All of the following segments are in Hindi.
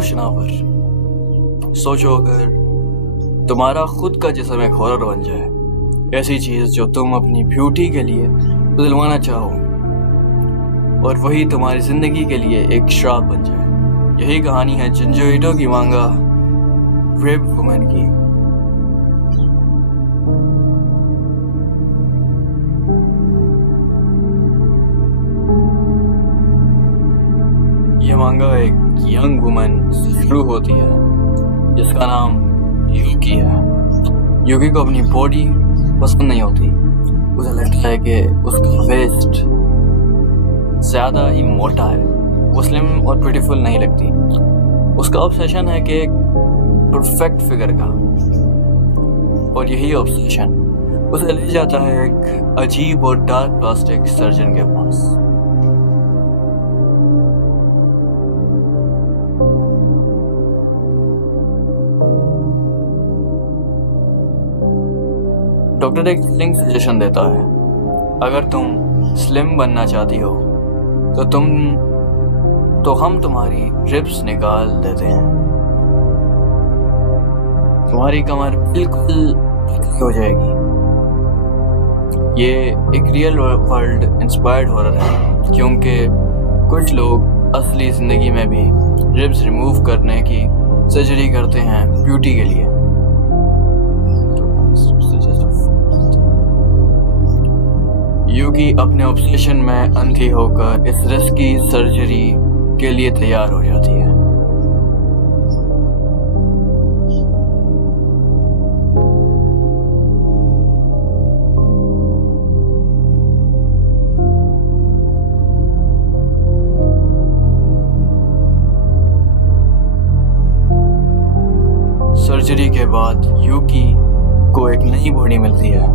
सोचना पर सोचो, अगर तुम्हारा खुद का जिस्म एक हॉरर बन जाए, ऐसी चीज जो तुम अपनी ब्यूटी के लिए बदलवाना चाहो और वही तुम्हारी जिंदगी के लिए एक श्राप बन जाए। यही कहानी है जिंजो ईटो की मांगा रेप वुमन की। ये मांगा एक यंग वुमन से शुरू होती है जिसका नाम यूकी है। यूकी को अपनी बॉडी पसंद नहीं होती। उसे लगता है कि उसका वेस्ट ज्यादा ही मोटा है, वो स्लिम और ब्यूटीफुल नहीं लगती। उसका ऑब्सेशन है कि एक परफेक्ट फिगर का, और यही ऑब्सेशन उसे ले जाता है एक अजीब और डार्क प्लास्टिक सर्जन के पास। डॉक्टर एक थ्रिलिंग सजेशन देता है, अगर तुम स्लिम बनना चाहती हो तो हम तुम्हारी रिब्स निकाल देते हैं। तुम्हारी कमर बिल्कुल पतली हो जाएगी। ये एक रियल वर्ल्ड इंस्पायर्ड हॉरर है, क्योंकि कुछ लोग असली जिंदगी में भी रिब्स रिमूव करने की सर्जरी करते हैं ब्यूटी के लिए। यूकी अपने ऑब्सेशन में अंधी होकर इस रिस्की सर्जरी के लिए तैयार हो जाती है। सर्जरी के बाद यूकी को एक नई बॉडी मिलती है,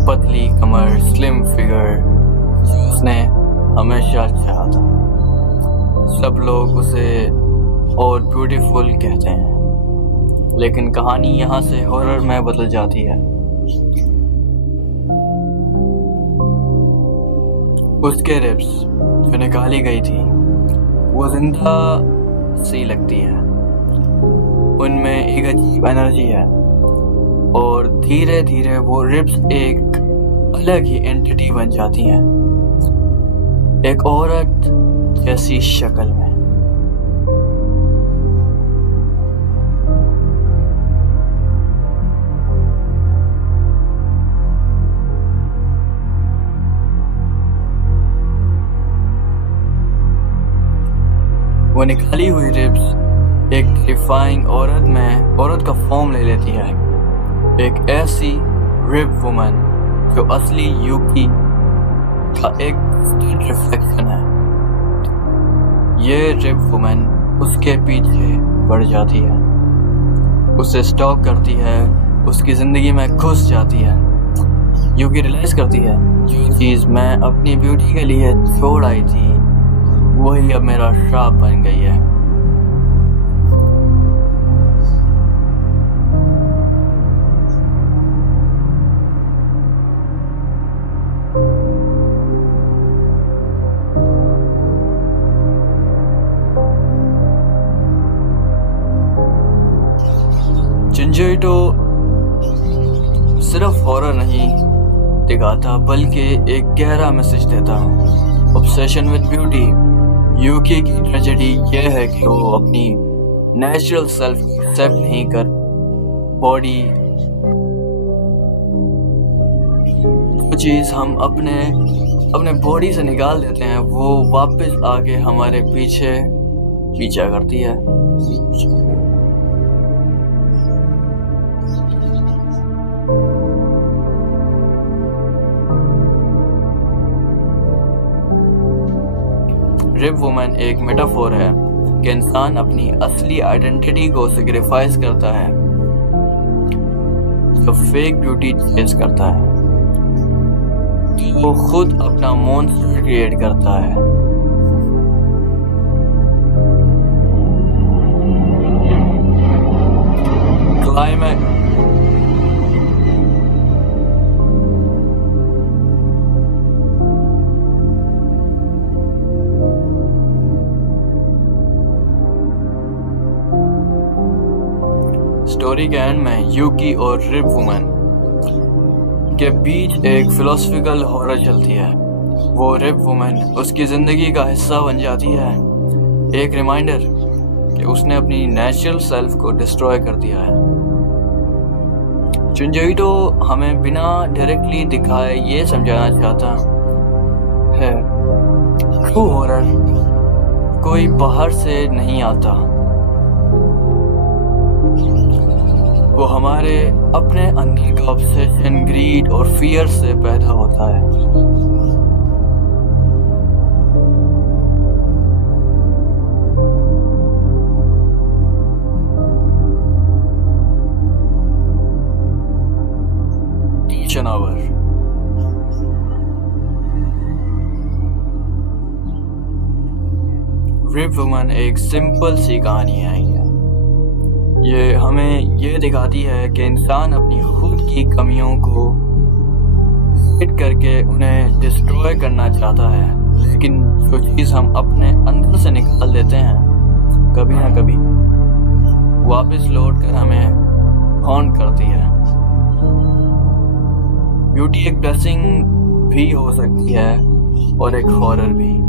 पतली कमर, स्लिम फिगर, जो उसने हमेशा चाहा था। सब लोग उसे और ब्यूटीफुल कहते हैं, लेकिन कहानी यहाँ से हॉरर में बदल जाती है। उसके रिब्स जो निकाली गई थी वो जिंदा सी लगती है, उनमें एक अजीब एनर्जी है और धीरे धीरे वो रिब्स एक अलग ही एंटिटी बन जाती हैं, एक औरत जैसी शक्ल में। वो निकाली हुई रिब्स एक टेरिफाइंग औरत का फॉर्म ले लेती है, एक ऐसी रिप वुमन जो असली यूकी का एक रिफ्लेक्शन है। ये रिप वुमन उसके पीछे पड़ जाती है, उसे स्टॉक करती है, उसकी जिंदगी में घुस जाती है। यूकी रियलाइज करती है जो चीज मैं अपनी ब्यूटी के लिए छोड़ आई थी वही अब मेरा श्राप बन गई है। जिंजो ईटो सिर्फ हॉरर नहीं दिखाता बल्कि एक गहरा मैसेज देता है, ऑब्सेशन विद ब्यूटी। यूकी की ट्रेजेडी यह है कि वो अपनी नेचुरल सेल्फ एक्सेप्ट नहीं कर बॉडी, जो चीज़ हम अपने बॉडी से निकाल देते हैं वो वापस आके हमारे पीछा करती है। रिप वुमन एक मेटाफोर है कि इंसान अपनी असली आइडेंटिटी को सैक्रिफाइस करता है जो फेक ब्यूटी चेज करता है, वो खुद अपना मॉन्स्टर क्रिएट करता है। क्लाइमैक्स स्टोरी के एंड में यूकी और रिप वुमन के बीच एक फिलोसफिकल हॉरर चलती है। वो रिप वुमन उसकी ज़िंदगी का हिस्सा बन जाती है, एक रिमाइंडर कि उसने अपनी नेचुरल सेल्फ को डिस्ट्रॉय कर दिया है। जुंजोई तो हमें बिना डायरेक्टली दिखाए ये समझाना चाहता है ट्रू हॉरर कोई बाहर से नहीं आता, वो हमारे अपने अंदर का ऑब्सेशन, ग्रीड और फियर से पैदा होता है। जनावर रिप वुमन एक सिंपल सी कहानी है। ये हमें ये दिखाती है कि इंसान अपनी खुद की कमियों को हिट करके उन्हें डिस्ट्रॉय करना चाहता है, लेकिन जो चीज़ हम अपने अंदर से निकाल देते हैं कभी ना कभी वापस लौट कर हमें हॉन्ट करती है। ब्यूटी एक ब्लेसिंग भी हो सकती है और एक हॉरर भी।